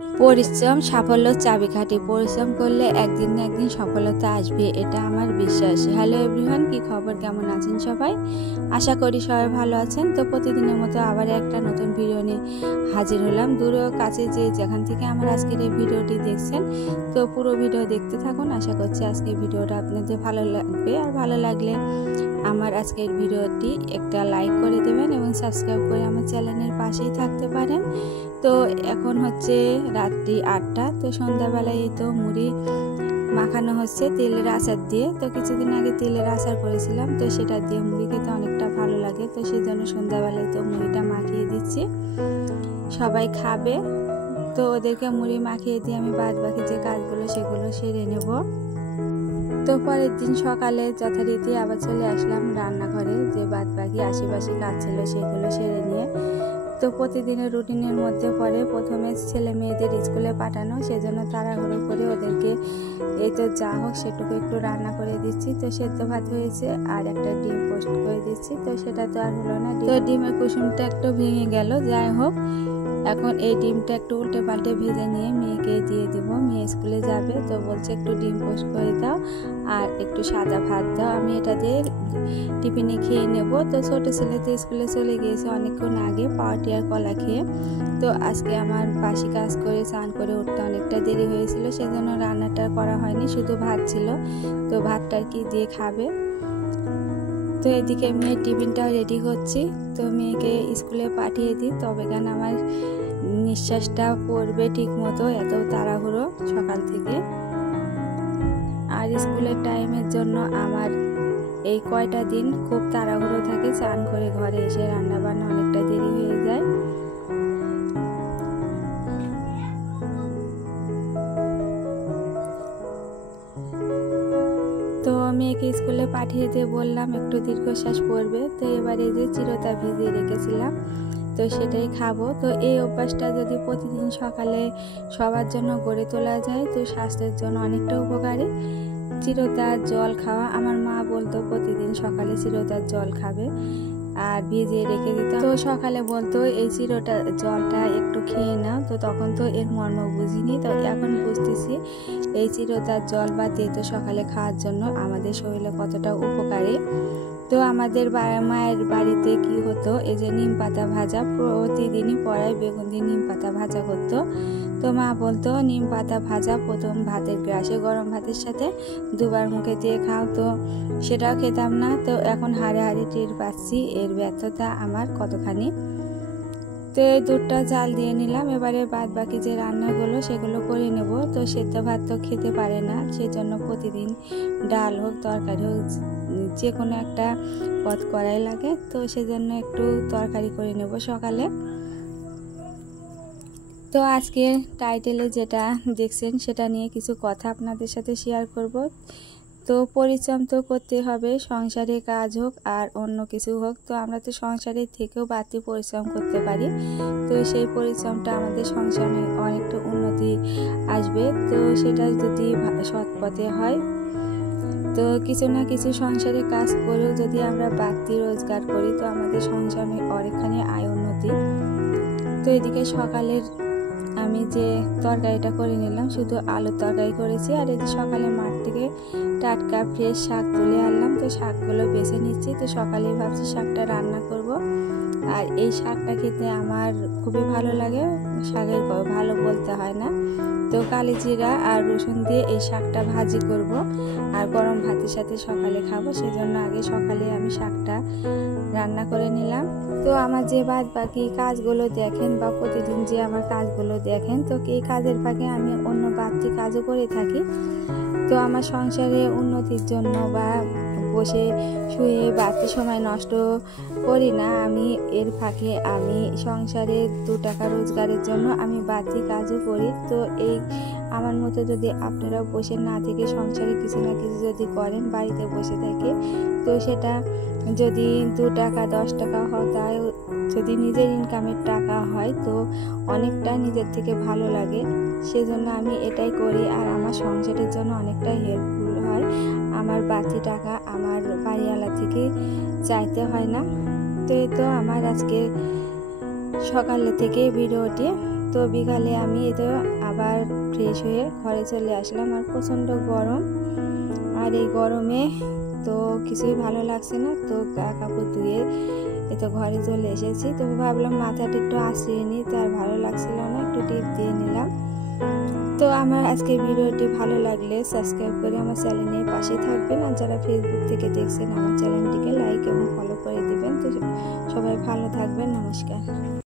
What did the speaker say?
পরিশ্রম সাফল্যর চাবিকাঠি। পরিশ্রম করলে একদিন না একদিন সফলতা আসবে, এটা আমার বিশ্বাস। হ্যালো এভরিওয়ান, কি খবর, কেমন আছেন সবাই? আশা করি সবাই ভালো আছেন। তো প্রতিদিনের মতো আবার একটা নতুন ভিডিও নিয়ে হাজির হলাম। দূরে ও কাছে যে যেখান থেকে আমার আজকের এই ভিডিওটি দেখছেন, তো পুরো ভিডিও দেখতে থাকুন। আশা করছি আজকের ভিডিওটা আপনাদের ভালো লাগবে, আর ভালো লাগলে আমার আজকের ভিডিওটি একটা লাইক করে দেবেন এবং সাবস্ক্রাইব করে আমার চ্যানেলের পাশেই থাকতে পারেন। তো এখন হচ্ছে রাত্রি 8টা। তো সন্ধ্যাবেলায় তো মুড়ি মাখানো হচ্ছে তেলের আচার দিয়ে। তো কিছুদিন আগে তেলের আচার করেছিলাম, তো সেটা দিয়ে মুড়ি খেতে অনেকটা ভালো লাগে। তো সেই জন্য সন্ধ্যাবেলায় তো মুড়িটা মাখিয়ে দিচ্ছি, সবাই খাবে। তো ওদেরকে মুড়ি মাখিয়ে দিয়ে আমি বাদ বাকি যে কাজগুলো সেগুলো সেরে নেব। তো পরের দিন সকালে যথারীতি আবার চলে আসলাম রান্নাঘরে, যে বাদ বাকি আশেপাশে কাজ ছিল সেগুলো সেরে নিয়ে। তো প্রতিদিনের রুটিনের মধ্যে পড়ে প্রথমে ছেলে মেয়েদের স্কুলে পাঠানো, সেজন্য তাড়াহুড়ো করে ওদেরকে এই তো যা হোক সেটুকু একটু রান্না করে দিচ্ছি। তো সেদ্ধ ভাত হয়েছে আর একটা ডিম পোস্ট করে দিচ্ছি, তো সেটা তো আর হলো না। তো ডিমের কুসুমটা একটু ভেঙে গেল, যাই হোক এখন এই ডিমটা একটু উল্টে পাল্টে ভেজে নিয়ে মেয়েকে দিয়ে দেবো। মেয়ে স্কুলে যাবে, তো বলছে একটু ডিম পোস্ট করে দাও আর একটু সাদা ভাত দাও, আমি এটা দিয়ে টিফিনে খেয়ে নেব। তো ছোটো ছেলে তো স্কুলে চলে গিয়েছে অনেকক্ষণ আগে, পাউরুটি আর কলা খেয়ে। তো আজকে আমার বাসি কাজ করে স্নান করে উঠতে অনেকটা দেরি হয়েছিল, সেজন্য রান্নাটা করা হয়নি, শুধু ভাত ছিল। তো ভাতটা কি দিয়ে খাবে। তো এদিকে মেয়ের টিফিনটাও রেডি করছি। তো মেয়েকে স্কুলে পাঠিয়ে দিই, তবে কেন আমার নিঃশ্বাসটা পড়বে ঠিক মতো, এত তাড়াহুড়ো সকাল থেকে। আর স্কুলের টাইমের জন্য আমার এই কয়টা দিন খুব তাড়াহুড়ো থাকে, স্নান করে ঘরে এসে রান্না বান্না অনেকটা দেরি হয়ে যায়। তো মেয়েকে স্কুলে পাঠিয়ে দিয়ে বললাম একটু দীর্ঘশ্বাস পড়বে। তো এবারে যে চিরতা ভিজিয়ে রেখেছিলাম, তো সেটাই খাবো। তো এই অভ্যাসটা যদি প্রতিদিন সকালে সবার জন্য গড়ে তোলা যায়, তো স্বাস্থ্যের জন্য অনেকটা উপকারী। চিরতার জল খাওয়া, আমার মা বলতো প্রতিদিন সকালে চিরতার জল খাবে আর ভিজিয়ে রেখে দিত। তো সকালে বলতো এই চিরটার জলটা একটু খেয়ে নাও। তো তখন তো এর মর্ম বুঝিনি, তো এখন বুঝতেছি এই চিরতার জল বা তেতো সকালে খাওয়ার জন্য আমাদের শরীরে কতটা উপকারী। তো আমাদের মায়ের বাড়িতে কি হতো, এই যে নিম পাতা ভাজা, প্রতিদিনই পড়ায় বেগুন দিয়ে নিম পাতা ভাজা করতো। তো মা বলতো নিম পাতা ভাজা প্রথম ভাতের গ্রাসে গরম ভাতের সাথে দুবার মুখে দিয়ে খাও। তো সেটাও খেতাম না। তো এখন হাড়ে হাড়ে টের পাচ্ছি এর ব্যর্থতা আমার কতখানি। তো এই দুধটা জাল দিয়ে নিলাম, এবারে বাদ বাকি যে রান্নাগুলো সেগুলো করে নেব। তো সেদ্ধ ভাত তো খেতে পারে না, সেজন্য প্রতিদিন ডাল হোক তরকারি হোক যে কোনো একটা পদ করাই লাগে। তো সেজন্য একটু তরকারি করে নেব সকালে। তো আজকে টাইটেলে যেটা দেখছেন সেটা নিয়ে কিছু কথা আপনাদের সাথে শেয়ার করব। তো পরিশ্রম তো করতে হবে, সংসারে কাজ হোক আর অন্য কিছু হোক। তো আমরা তো সংসারের থেকেও বাড়তি পরিশ্রম করতে পারি। তো সেই পরিশ্রমটা আমাদের সংসারে অনেকটা উন্নতি আসবে, তো সেটা যদি সৎ পথে হয়। তো কিছু না কিছু সংসারে কাজ করেও যদি আমরা বাড়তি রোজগার করি, তো আমাদের সংসারে অনেকখানি আয় উন্নতি। তো এদিকে সকালের আমি যে তরকারিটা করে নিলাম, শুধু আলুর তরকারি করেছি। আর এই যে সকালে মাঠ থেকে টাটকা ফ্রেশ শাক তুলে আনলাম, তো শাকগুলো বেছে নিচ্ছি। তো সকালেই ভাবছি শাকটা রান্না করব। আর এই শাকটা খেতে আমার খুবই ভালো লাগে, শাকের ভালো বলতে হয় না। তো কালি জিরা আর রসুন দিয়ে এই শাকটা ভাজি করব আর গরম ভাতের সাথে সকালে খাবো, সেজন্য আগে সকালে আমি শাকটা রান্না করে নিলাম। তো আমার যে বাদ বাকি কাজগুলো দেখেন বা প্রতিদিন যে আমার কাজগুলো দেখেন, তো এই কাজের ফাঁকে আমি অন্য বাড়তি কাজও করে থাকি। তো আমার সংসারে উন্নতির জন্য বা বসে শুয়ে বাড়তি সময় নষ্ট করি না, আমি এর ফাঁকে আমি সংসারে 2 টাকা রোজগারের জন্য আমি বাড়তি কাজও করি। তো এই আমার মতো যদি আপনারা বসে না থেকে সংসারে কিছু না কিছু যদি করেন, বাড়িতে বসে থেকে, তো সেটা যদি 2 টাকা 10 টাকা হয়, তাই যদি নিজের ইনকামের টাকা হয়, তো অনেকটা নিজের থেকে ভালো লাগে। সেজন্য আমি এটাই করি, আর আমার সংসারের জন্য অনেকটা হেল্পফুল হয়। আমার বাড়তি টাকা আমার বাড়িওয়ালা থেকে চাইতে হয় না। তো এই তো আমার আজকে সকালে থেকে ভিডিওটি। তো বিকালে আমি ফ্রেশ হয়ে ঘরে চলে আসলাম। আর প্রচণ্ড গরম, আর এই গরমে তো কিছুই ভালো লাগছে না। তো গা কাপড় ধুয়ে তো ঘরে চলে এসেছি। তো ভাবলাম মাথাটা একটু আশ্রিয়ে নিই, তো আর ভালো লাগছিল না, একটু টিপ দিয়ে নিলাম। তো আমার আজকের ভিডিওটি ভালো লাগলে সাবস্ক্রাইব করে আমার চ্যানেলের পাশে থাকবেন, আর যারা ফেসবুক থেকে দেখছেন আমার চ্যানেলটিকে লাইক এবং ফলো করে দিবেন। তো সবাই ভালো থাকবেন, নমস্কার।